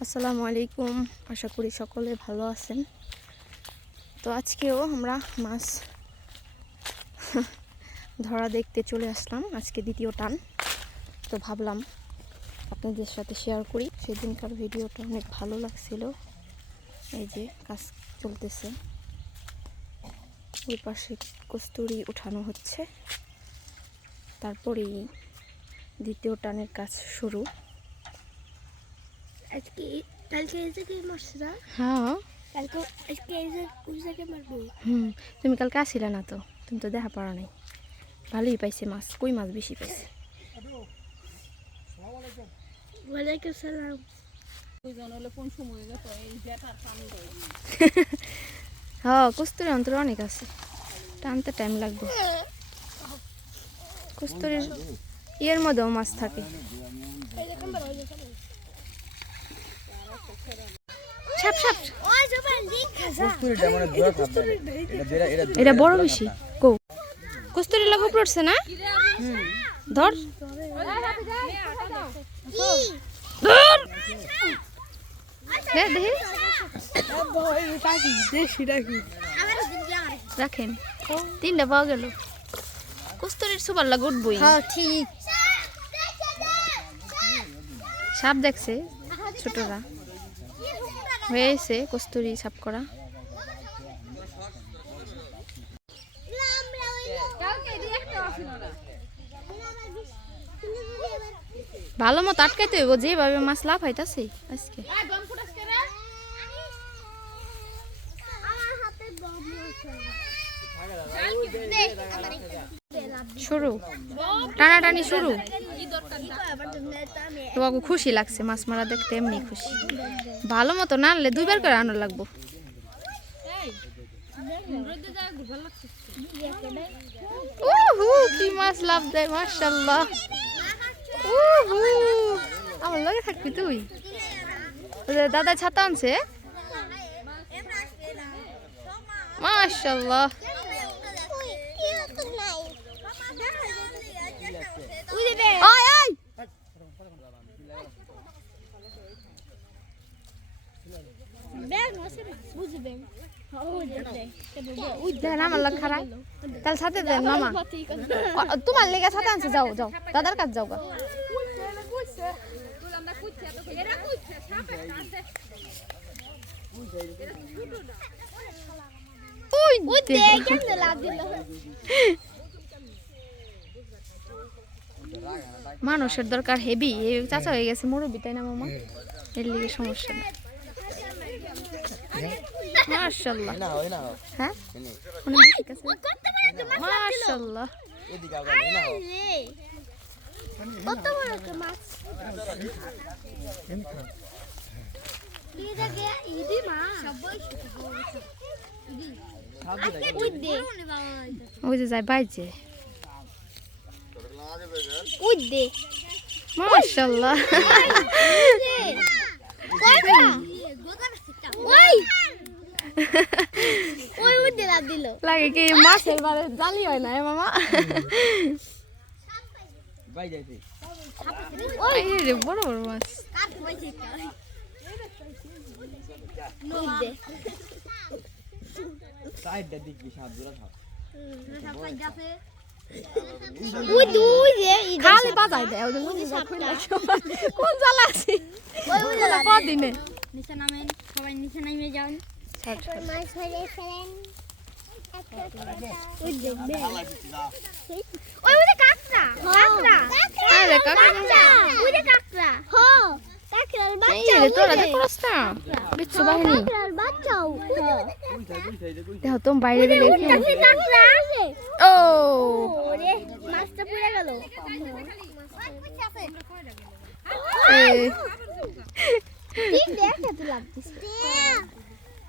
আসসালামু আলাইকুম, আশা করি সকলে ভালো আছেন। তো আজকেও আমরা মাছ ধরা দেখতে চলে আসলাম, আজকে দ্বিতীয় টান। তো ভাবলাম আপনাদের সাথে শেয়ার করি। সেদিনকার ভিডিওটা অনেক ভালো লাগছিল। এই যে কাজ চলতেছে, ওই পাশে কস্তুরি উঠানো হচ্ছে, তারপরেই দ্বিতীয় টানের কাজ শুরু। আজকে কালকে এসে কি মাছরা? হ্যাঁ, কালকে আজকে এসে কুইজাকে মারবো। তুমি কালকে আসিলে না, তো তুমি তো দেখা পারো নাই। ভালোই পাইছে মাছ, কই মাছ বেশি পাইছে। ওয়ালাইকুম সালাম। হ্যাঁ, কস্তুরি অন্তর অনেক আছে, টানতে টাইম লাগবে। কস্তুরির ইয়ের মধ্যেও মাছ থাকে। এটা বড় বেশি। কস্তুরি লাগু পড়ছে না, ধর রাখেন। তিনটা পাওয়া গেল। কস্তুরির সুপার লাগু উঠবই। ঠিক সাপ দেখছে ছোটরা, হয়েছে কস্তুরি সাপ করা। ভালো মতো আটকাইতে হইব, যেভাবে মাছ লাভ হইতাছে আজকে। শুরু টানাটানি শুরু। তোমাকে খুশি লাগছে মাছ মারা দেখতে, এমনি খুশি। ভালো মতো না আনলে দুইবার করে আনার লাগবো। কি মাছ লাভ দেয়, মাশাআল্লাহ। আমার লগে থাকবি তুই। দাদা ছাতা আনছে, মাশাআল্লাহ। আমার লোক খারাপ, তাহলে সাথে দেন মামা। তোমার লেগে সাথে আনছে, যাও যাও দাদার কাছে যাও গা। মানুষের দরকার হেভি। চাচা হয়ে গেছে মুরব্বি, তাই না মামা? এর লিগে সমস্যা নেই। মাশাআল্লাহ। হ্যাঁ, মাশাআল্লাহ। কত বড় একটা মাছ। ওই যে যায় বাইছে, মাশাআল্লাহ। লাগে কি মাছের বারে জালি হয় না মামা? বড় বড় মাছ। খালি বাজাই দেয়, কোন জ্বালা আছে কদিনে। নিচে নামেন, সবাই নিচে নামে যান। তুমি বাইরে গেলে ও মাছটা পুড়ে গেল।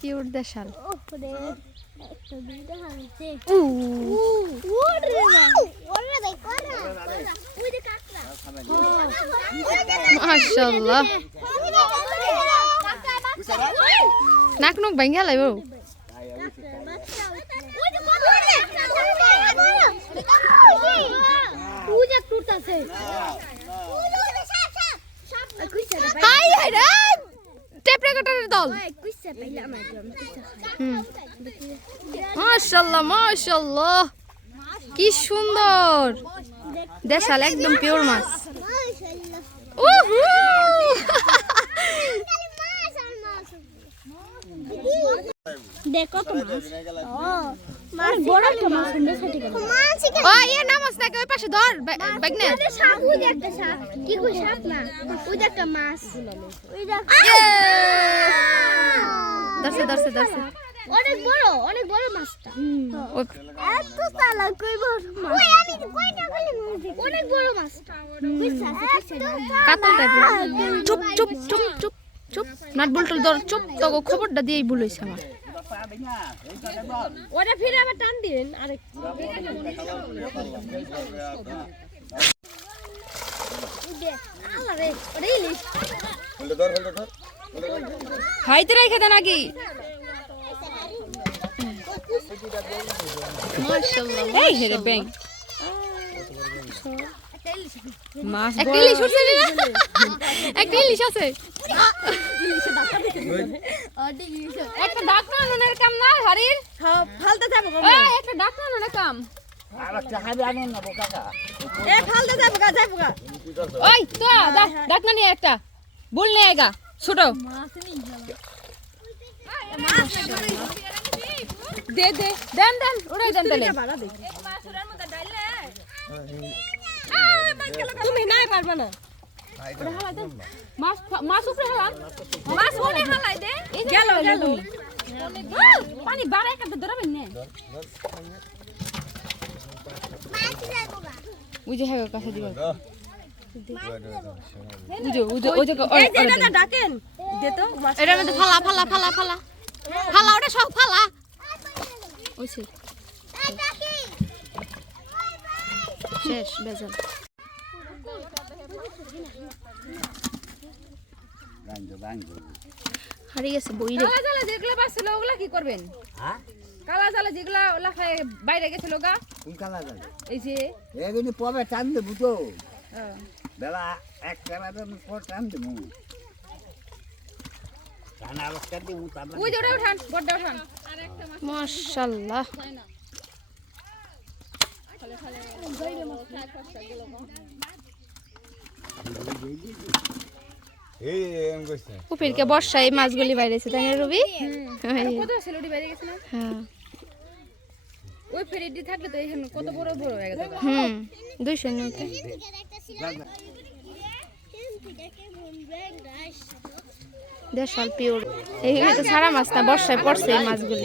কিউট দেশাল। মাশাআল্লাহ। নাক নুক ভাঙ্গা লাইব হাই হাই রে টেপ রেকর্ডারের দল মাশাআল্লাহ মাশাআল্লাহ কি সুন্দর দেশাল একদম পিওর মাছ উহু দেখো তো মাছ বড় একটা মাছ মাছ ওই এ নামাজ না ওই পাশে ধর ব্যাগনে সাপ ওই একটা সাপ কি কই সাপ না ওই একটা মাছ ওই দেখ দর্শে অনেক বড় মাছটা ওই এত সালা কই বড় মাছ ওই আমি কয়টা বলে অনেক বড় মাছটা বুঝছ কাতল টাইপের চুপ চুপ চুপ চুপ চুপ নাট বল্টল ধর চুপ তো খবরটা দিয়েই বলেছে আমার ওটা ফিরে আবার টান দিবেন আরেক আরে ওরে ইলিশ হাইতে রাইখে দেন নাকি মাশাআল্লাহ এই হেরে ব্যাং মাছ একটা ইলিশ উঠছে না একটা ইলিশ আছে একটা ডাক না ননের কাম না হরির ফালতে যাবো এই একটা ডাক না ননের কাম আরেকটা খাবে আনেন না কাকা এ ফালতে যাবো গা ওই তো ডাক না নিয়ে একটা বল নে আইগা ছোট দে দে দেন দেন ওড়াই দেন তাহলে তুমি নাই পারবে না মাছ মাছ উপরে হালান মাছ ওনে হালাই দে গেল গেল পানি বাড়ায় কাটতে ধরবেন না বুঝে হবে কাছে দিব বুঝো ওই যে এটা ডাকেন দে তো এটার মধ্যে ফালা ফালা ফালা ফালা ফালা ওটা সব ফালা ওইছে শেষ বেজাল হারিয়ে গেছে বইরে কালা জালা যেগুলা বাসছিল ওগুলা কি করবেন হ্যাঁ কালা জালা যেগুলা লাফায় বাইরে গেছিল গা কোন কালা যাবে এই যে এগুলি পবে টান দেবো তো আহ, বেলা একটা বাজে পর টান দেবো টান আলোচনা দেবো তারপর ওই যে ওটা উঠান বড়টা উঠান মাশাআল্লাহ পুপিরকে বর্ষায় মাছগুলি বাইরেছে তাই না রবি আর কত ছিল ওটি বাইরে গেছে না হ্যাঁ ওই ফেরিটি থাকলে তো এখানে কত বড় বড় হয়ে গেছে 200 নয়তো দেশাল পিওর এইগুলি তো সারা মাছ না বর্ষায় পড়ছে এই মাছগুলি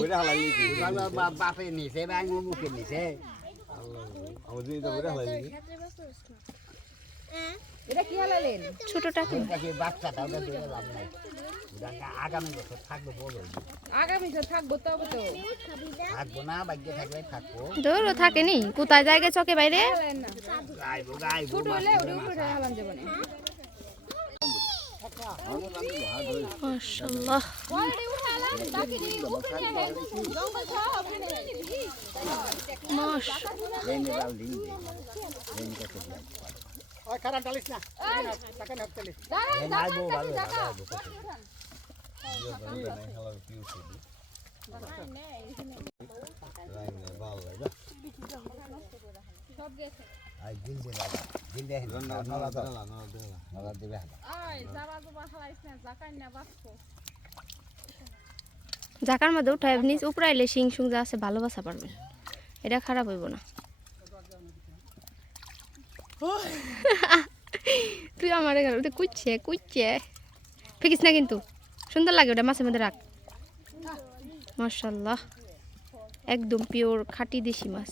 বাপে নিছে ব্যাং মুখে নিছে এটা কি হালালেন ছোট টাকা বাচ্চাটা ওটা ধরে লাভ নাই আগামী বছর থাকবো বড় আগামী তো থাকবো তবে তো থাকবো না ভাগ্যে থাকলে থাকবো দৌড়ও থাকেনি কোথায় জায়গায় চকে বাইরে হালালেন না গাইবো গাইবো ছোট হলে ওটা উপরে হালান যাবে না মাশাআল্লাহ ওইটি উঠালাম বাকি দি উপরে নিয়ে গেল জঙ্গল সব ওখানে মাশাআল্লাহ রেনে বাল দিন দে রেনে কত দিন ওই কারণ ডালিস না টাকা না হতে রেনে আইবো ভালো আইবো সব গেছে আই দিন দে বাবা দিন দে নলা দেবে আয় যাবা যাবা হালাইছ না জাকাই না বাসকো জাকার মধ্যে উঠায় নিচ উপরে আইলে শিং সুং যা আছে ভালোবাসা পারবেন এটা খারাপ হইব না তুই আমার এখানে ওটা কুইচ্ছে কুইচ্ছে ফিকিস না কিন্তু সুন্দর লাগে ওটা মাছের মধ্যে রাখ মাশাআল্লাহ একদম পিওর খাঁটি দেশি মাছ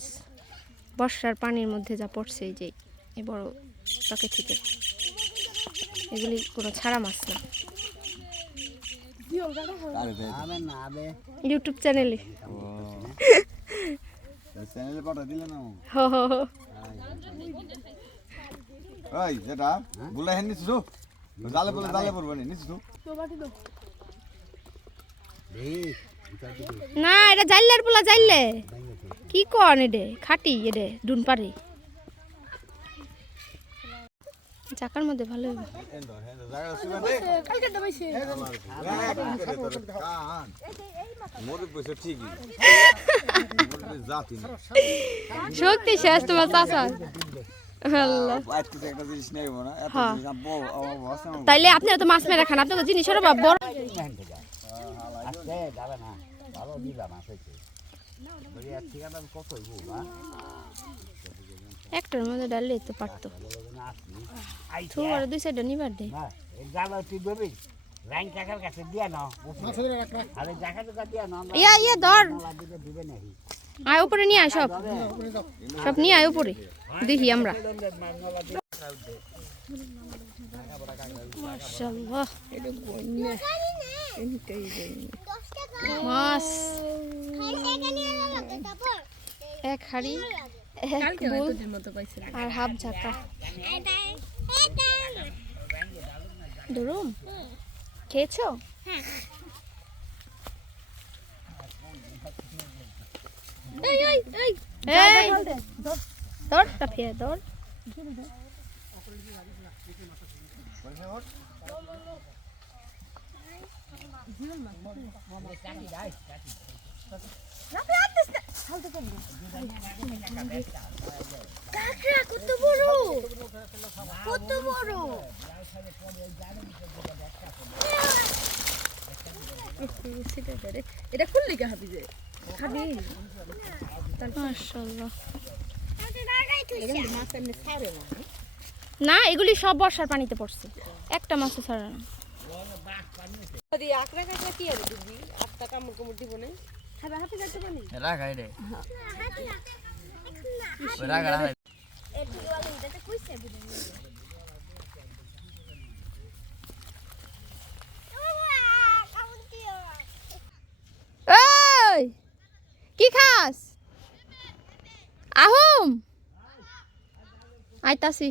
বর্ষার পানির মধ্যে যা পড়ছে এই যে এই বড় চকে থেকে এগুলি কোনো ছাড়া মাছ না আবে না আবে ইউটিউব চ্যানেলে চ্যানেলে পাঠা দিলে না হো হো হো ওই এটা বুলাই হেন নিছু জালে বলে জালে পড়বো নি নিছু না এটা জাইলের পোলা জাইলে কি কন এডে খাটি এডে ডুন পারে চাকার মধ্যে ভালো হইব শক্তি শেষ তোমার চাচা আল্লাহ হ্যাঁ। তাইলে আপনি তো মাছ মেরে খান আপনাকে জিনিসের অভাব বড় একটার মধ্যে ডাললে তো পারতো আর দুই সাইডটা নিবার দে ইয়া ইয়া ধর আয় উপরে নিয়ে আয় সব সব নিয়ে আয় উপরে দেখি আমরা মাশাআল্লাহ মাছ এক হাড়ি এক বুল আর হাফ ঝাঁকা ধরুম খেয়েছো দৌড়টা ফিরে দৌড় কত বড় কত বড় এটা খুললি কে হাবি যে খাবি মাশাআল্লাহ মাছ এমনি ছাড়ে না না এগুলি সব বর্ষার পানিতে পড়ছে একটা মাছও ছাড়া না যদি আকড়া কাকড়া কি আর দিবি 8 টাকা কামড় দিব না খাবে হাতে যাইতে পানি রাখাই রে এই কি খাস আহুম আইতাছি